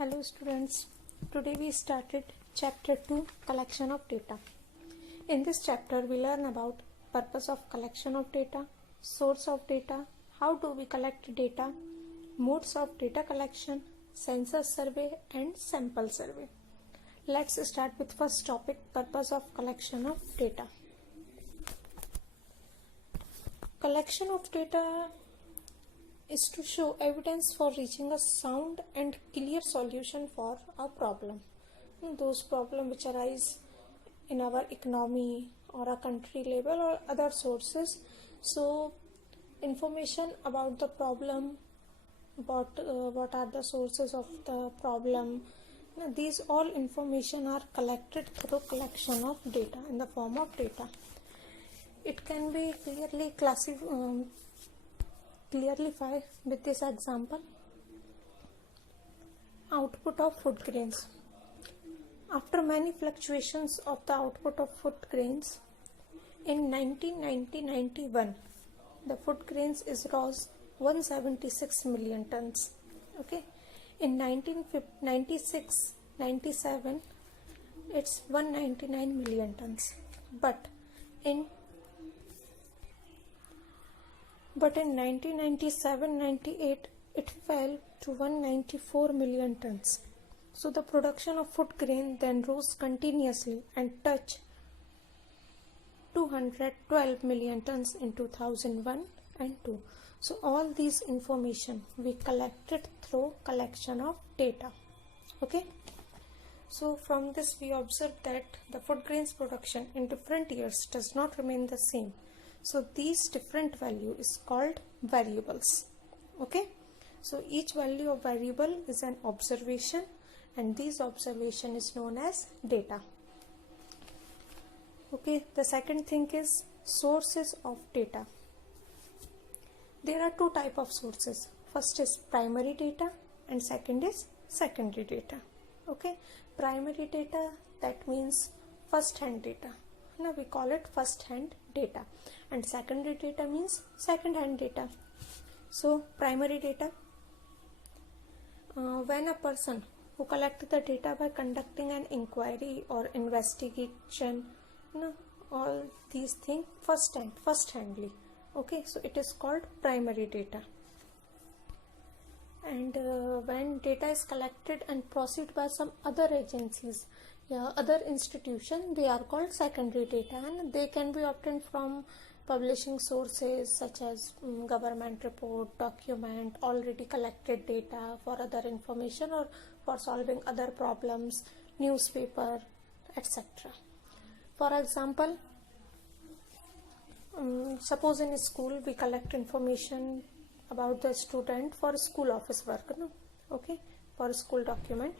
Hello students, today we started chapter 2 collection of data. In this chapter we learn about purpose of collection of data, source of data, how do we collect data, modes of data collection, census survey and sample survey. Let's start with first topic, purpose of collection of data. Collection of data is to show evidence for reaching a sound and clear solution for a problem. Those problems which arise in our economy or a country level or other sources. So information about the problem, what are the sources of the problem, these all information are collected through collection of data in the form of data. It can be clearly clarified with this example. Output of food grains. After many fluctuations of the output of food grains, in 1990-91 the food grains is rose 176 million tons. Okay, in 1996-97 it's 199 million tons, but in 1997-98 it fell to 194 million tons. So the production of food grain then rose continuously and touched 212 million tons in 2001 and 2. So all these information we collected through collection of data. Okay. So from this we observe that the food grains production in different years does not remain the same. So these different value is called variables. Okay. So each value of variable is an observation and this observation is known as data. Okay. The second thing is sources of data. There are two types of sources. First is primary data and second is secondary data. Okay. Primary data, that means first hand data. Now we call it first hand data, and secondary data means second hand data. So primary data, when a person who collects the data by conducting an inquiry or investigation, all these things first handly. Okay, so it is called primary data. And when data is collected and processed by some other agencies, other institution, they are called secondary data, and they can be obtained from publishing sources such as government report, document, already collected data for other information or for solving other problems, newspaper, etc. For example, suppose in a school we collect information about the student for school office work, okay, for school document.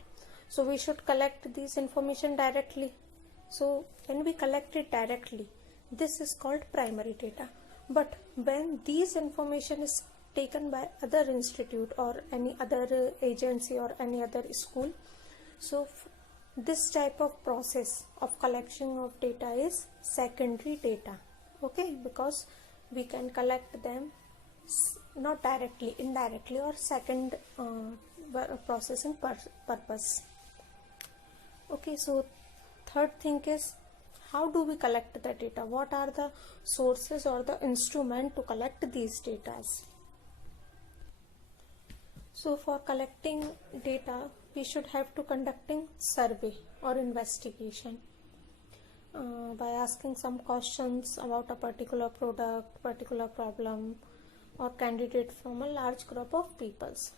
So we should collect this information directly. So when we collect it directly, this is called primary data. But when these information is taken by other institute or any other agency or any other school, so this type of process of collection of data is secondary data. Okay, because we can collect them not directly, indirectly, or second processing purpose. Okay, so third thing is how do we collect the data? What are the sources or the instrument to collect these data? So for collecting data, we should have to conducting survey or investigation by asking some questions about a particular product, particular problem, or candidate from a large group of peoples.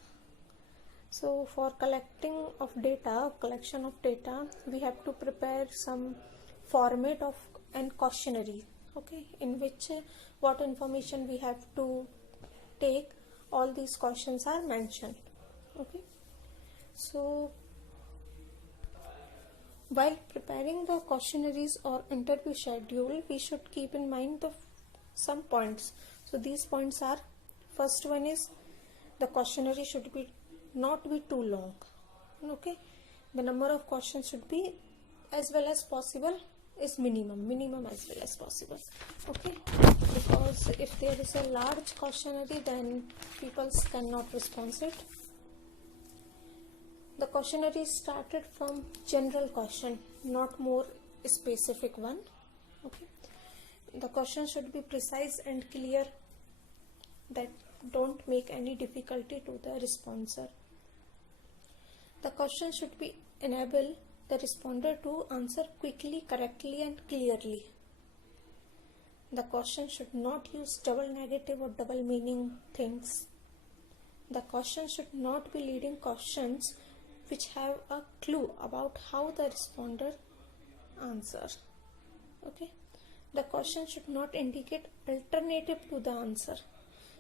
So for collection of data, we have to prepare some format of an questionnaire, okay, in which what information we have to take, all these questions are mentioned. Okay. So while preparing the questionnaires or interview schedule, we should keep in mind some points. So these points are, first one is the questionnaire should not be too long. Okay, the number of questions should be as well as possible is minimum as well as possible. Okay, because if there is a large questionnaire, then people cannot respond it. The questionnaire is started from general question, not more specific one. Okay. The question should be precise and clear, that don't make any difficulty to the responder. The question should be enable the responder to answer quickly, correctly and clearly. The question should not use double negative or double meaning things. The question should not be leading questions which have a clue about how the responder answers. Okay. The question should not indicate alternative to the answer.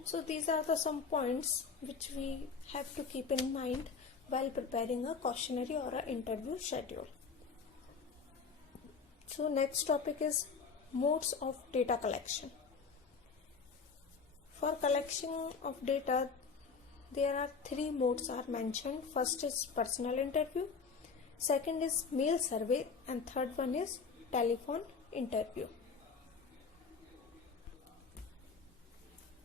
So these are the some points which we have to keep in mind while preparing a questionnaire or an interview schedule. So next topic is modes of data collection. For collection of data, there are three modes are mentioned. First is personal interview, second is mail survey, and third one is telephone interview.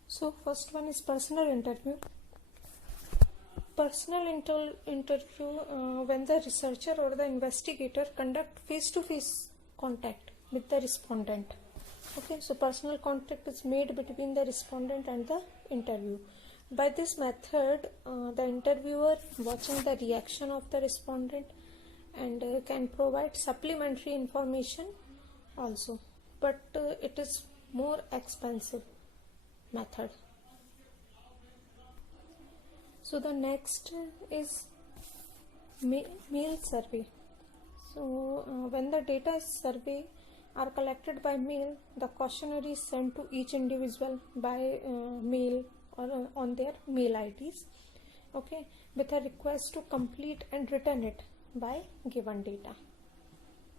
So first one is personal interview. Personal interview when the researcher or the investigator conduct face-to-face contact with the respondent. Okay, so personal contact is made between the respondent and the interview. By this method, the interviewer watching the reaction of the respondent and can provide supplementary information also, but it is more expensive method. So the next is mail survey. So when the data survey are collected by mail, the questionnaire is sent to each individual by mail or on their mail IDs, okay, with a request to complete and return it by given data.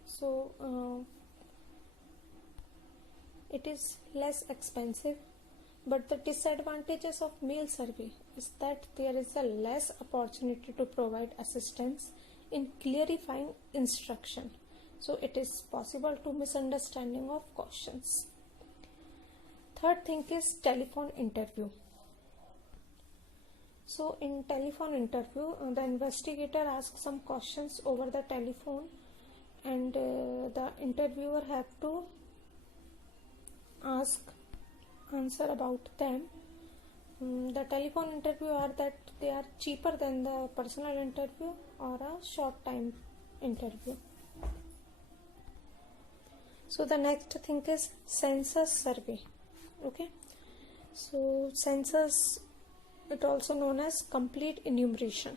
So it is less expensive, but the disadvantages of mail survey is that there is a less opportunity to provide assistance in clarifying instruction. So it is possible to misunderstanding of questions. Third thing is telephone interview. So in telephone interview, the investigator asks some questions over the telephone, and the interviewer have to answer about them. The telephone interview are that they are cheaper than the personal interview or a short time interview. So the next thing is census survey. Okay, so census, it also known as complete enumeration,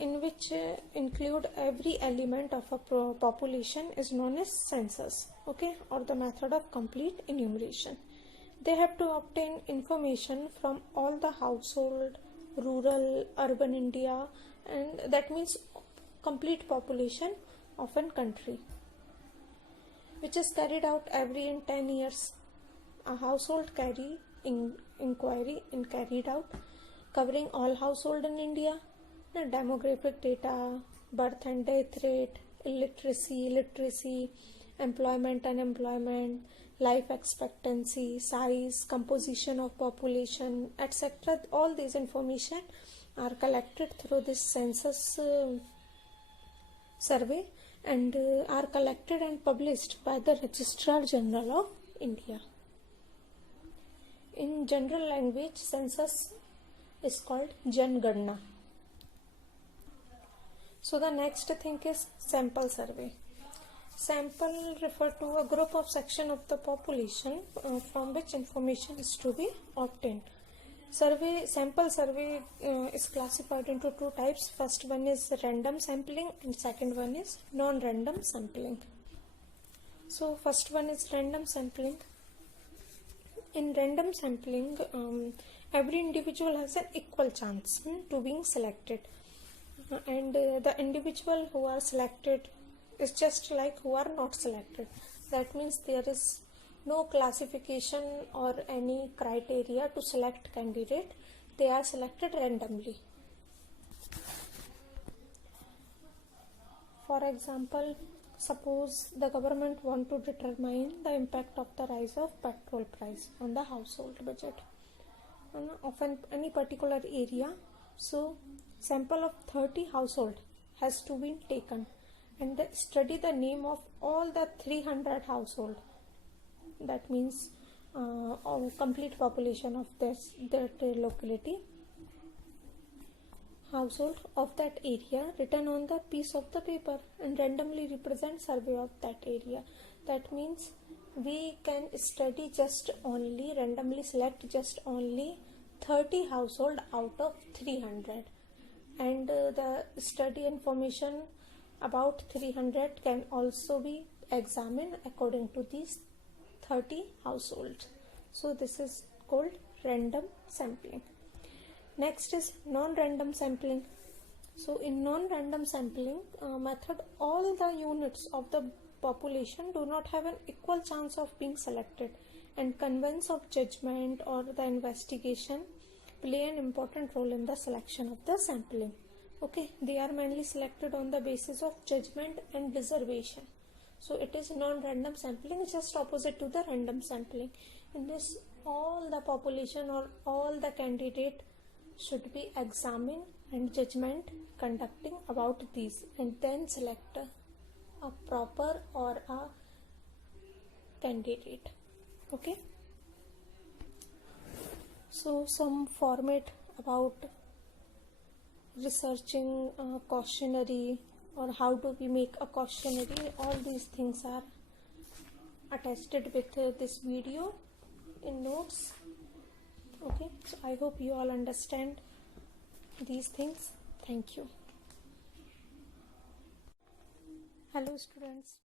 in which include every element of a population is known as census. Okay, or the method of complete enumeration. They have to obtain information from all the household, rural, urban India, and that means complete population of a country, which is carried out every in 10 years. A household inquiry in carried out covering all household in India, demographic data, birth and death rate, literacy, employment, unemployment, life expectancy, size, composition of population, etc. All these information are collected through this census survey and are collected and published by the Registrar General of India. In general language, census is called Janganna. So the next thing is sample survey. Sample refer to a group of section of the population from which information is to be obtained. Sample survey is classified into two types. First one is random sampling and second one is non-random sampling. So first one is random sampling. In random sampling, every individual has an equal chance to being selected, and the individual who are selected is just like who are not selected. That means there is no classification or any criteria to select candidate. They are selected randomly. For example, suppose the government want to determine the impact of the rise of petrol price on the household budget of any particular area. So sample of 30 household has to be taken, and study the name of all the 300 household. That means complete population of that locality, household of that area, written on the piece of the paper, and randomly represent survey of that area. That means we can study just only, randomly select just only 30 household out of 300, and the study information about 300 can also be examined according to these 30 households. So this is called random sampling. Next is non-random sampling. So in non-random sampling method, all the units of the population do not have an equal chance of being selected, and conveyance of judgment or the investigation play an important role in the selection of the sampling. Okay, they are mainly selected on the basis of judgment and reservation. So it is non-random sampling, just opposite to the random sampling. In this, all the population or all the candidate should be examined and judgment conducting about these, and then select a proper or a candidate. Okay, so some format about researching a questionnaire, or how do we make a questionnaire, all these things are attached with this video in notes. Okay, so I hope you all understand these things. Thank you. Hello students.